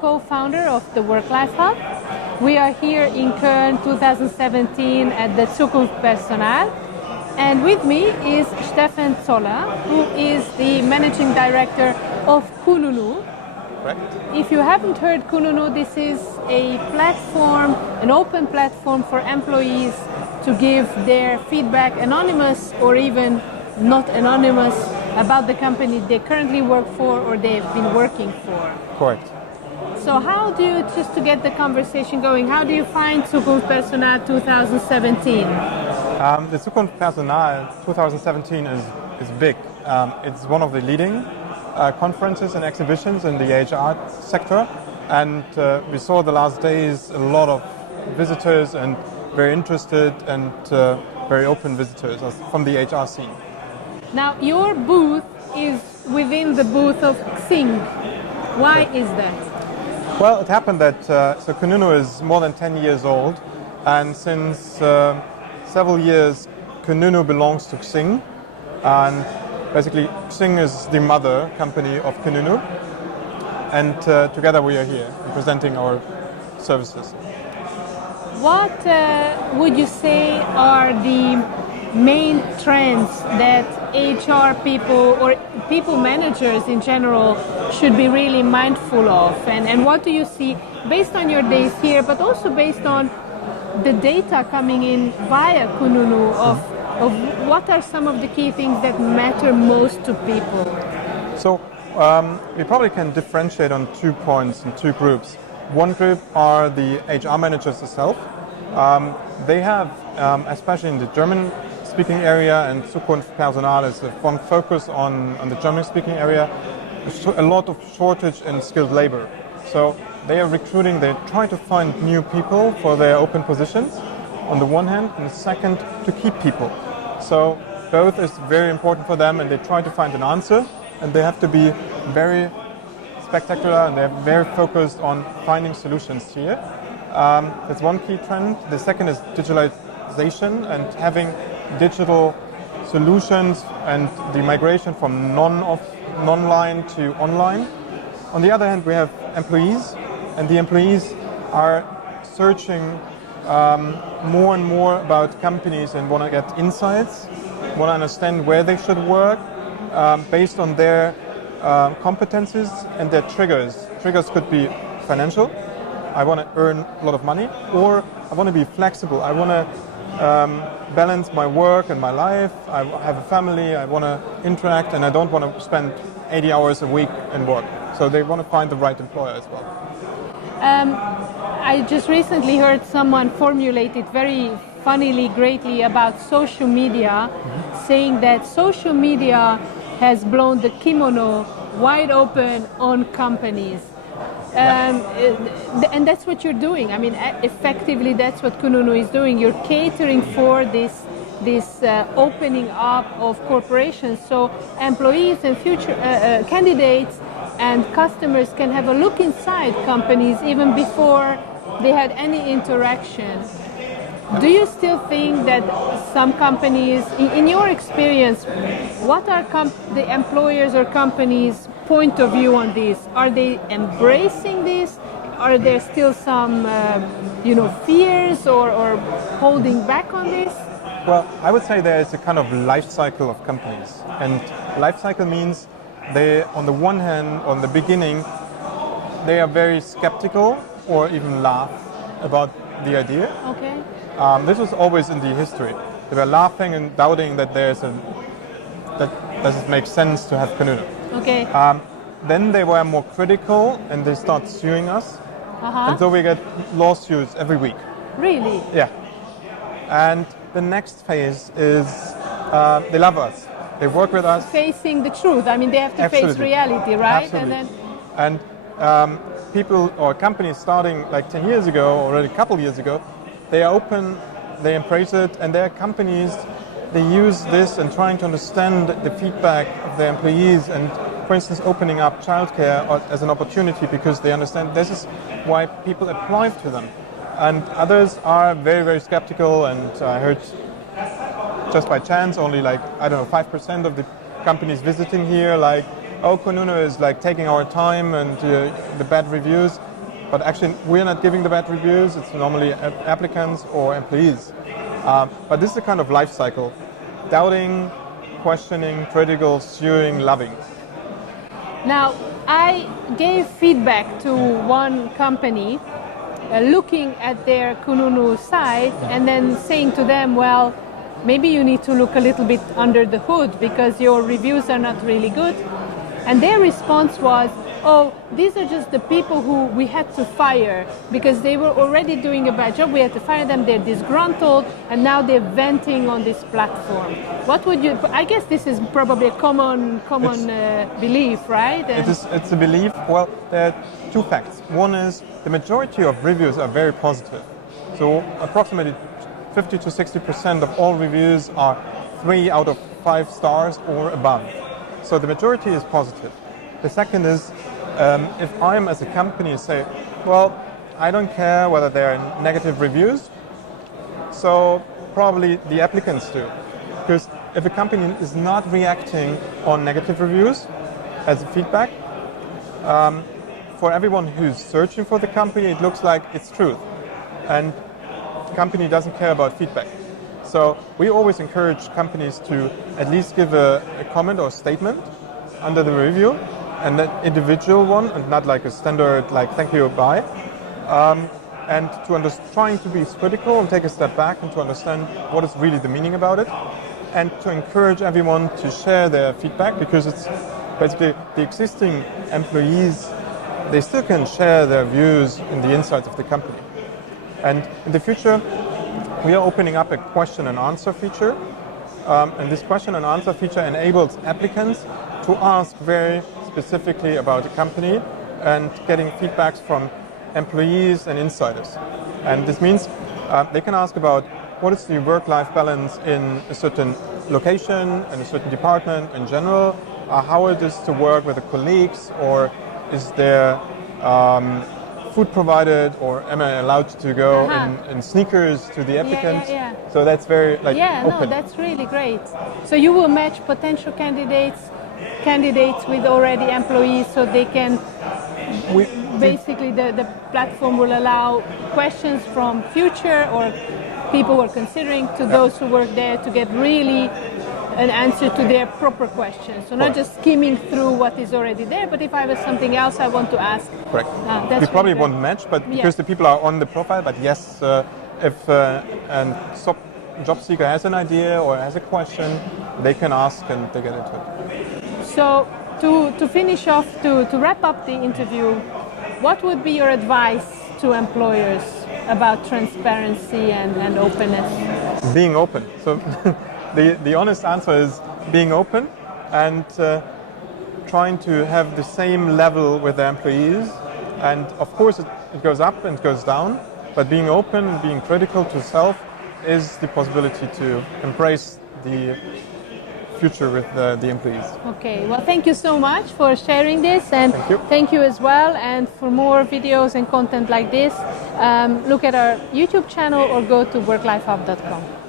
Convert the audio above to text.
co-founder of the Work Life Hub. We are here in Köln 2017 at the Zukunft Personal. And with me is Steffen Zoller, who is the managing director of kununu. Correct. If you haven't heard kununu, this is a platform, an open platform for employees to give their feedback, anonymous or even not anonymous, about the company they currently work for or they've been working for. Correct. So how do you, just to get the conversation going, how do you find Zukunft Personal 2017? The Zukunft Personal 2017 is big. It's one of the leading conferences and exhibitions in the HR sector, and we saw the last days a lot of visitors and very interested and very open visitors from the HR scene. Now your booth is within the booth of Xing. Why is that? Well, it happened that so kununu is more than 10 years old, and since several years kununu belongs to Xing, and basically Xing is the mother company of kununu, and together we are here presenting our services. What would you say are the main trends that HR people or people managers in general should be really mindful of? And what do you see based on your days here, but also based on the data coming in via kununu of what are some of the key things that matter most to people? So we probably can differentiate on 2 points in 2 groups. One group are the HR managers themselves. They have, especially in the German-speaking area, and Zukunft Personal is one focus on the German-speaking area, a lot of shortage in skilled labor. So they are recruiting, they try to find new people for their open positions, on the one hand, and the second, to keep people. So both is very important for them, and they try to find an answer, and they have to be very spectacular, and they're very focused on finding solutions here. That's one key trend. The second is digitalization and having digital solutions and the migration from non-line to online. On the other hand, we have employees, and the employees are searching more and more about companies and want to get insights, want to understand where they should work based on their competencies and their triggers. Triggers could be financial. I want to earn a lot of money, or I want to be flexible. I want to balance my work and my life. I have a family, I want to interact, and I don't want to spend 80 hours a week in work. So they want to find the right employer as well. I just recently heard someone formulate it very funnily, greatly about social media, saying that social media has blown the kimono wide open on companies. And that's what you're doing. I mean, effectively, that's what kununu is doing. You're catering for this opening up of corporations, so employees and future candidates and customers can have a look inside companies even before they had any interaction. Do you still think that some companies, in your experience, what are the employers or companies' point of view on this? Are they embracing this? Are there still some, fears or holding back on this? Well, I would say there is a kind of life cycle of companies, and life cycle means they, on the one hand, on the beginning, they are very skeptical or even laugh about the idea. Okay. This was always in the history. They were laughing and doubting that that does it make sense to have kununu. Okay. Then they were more critical and they start suing us. And so we get lawsuits every week. Really? Yeah. And the next phase is they love us. They work with us. Facing the truth. I mean, they have to Absolutely. face reality, right? Absolutely. And people or companies starting like 10 years ago, already a couple years ago, they are open, they embrace it, and their companies, they use this and trying to understand the feedback of their employees, and for instance opening up childcare as an opportunity because they understand this is why people apply to them. And others are very, very skeptical, and I heard just by chance only 5% of the companies visiting here oh, kununu is like taking our time and the bad reviews. But actually, we're not giving the bad reviews. It's normally applicants or employees. But this is a kind of life cycle. Doubting, questioning, critical, suing, loving. Now, I gave feedback to one company looking at their kununu site and then saying to them, well, maybe you need to look a little bit under the hood because your reviews are not really good. And their response was, oh, these are just the people who we had to fire because they were already doing a bad job. We had to fire them. They're disgruntled, and now they're venting on this platform. What would you? I guess this is probably a common belief, right? And It's a belief. Well, there are two facts. One is the majority of reviews are very positive. So approximately 50 to 60% of all reviews are 3 out of 5 stars or above. So the majority is positive. The second is, if I'm as a company say, well, I don't care whether there are negative reviews, so probably the applicants do. Because if a company is not reacting on negative reviews as a feedback, for everyone who's searching for the company, it looks like it's truth. And the company doesn't care about feedback. So we always encourage companies to at least give a comment or statement under the review, and an individual one, and not like a standard like thank you, bye. And trying to be critical and take a step back and to understand what is really the meaning about it, and to encourage everyone to share their feedback, because it's basically the existing employees, they still can share their views in the insights of the company. And in the future, we are opening up a question and answer feature, and this question and answer feature enables applicants to ask very specifically about the company and getting feedbacks from employees and insiders. And this means they can ask about what is the work-life balance in a certain location, in a certain department in general, how it is to work with the colleagues, or is there food provided, or am I allowed to go in sneakers to the applicant? So that's very open. No, that's really great. So you will match potential candidates with already employees, so they can basically the platform will allow questions from future or people who are considering to those who work there to get really an answer to their proper questions. So not just skimming through what is already there, but if I have something else I want to ask. Correct. We probably won't match, but because the people are on the profile, but yes, if a job seeker has an idea or has a question, they can ask and they get into it. So to finish off, to wrap up the interview, what would be your advice to employers about transparency and openness? Being open. So the honest answer is being open and trying to have the same level with the employees. And of course it goes up and goes down, but being open and being critical to self is the possibility to embrace the future with the employees. Okay, well, thank you so much for sharing this, and thank you as well. And for more videos and content like this, look at our YouTube channel or go to worklifehub.com.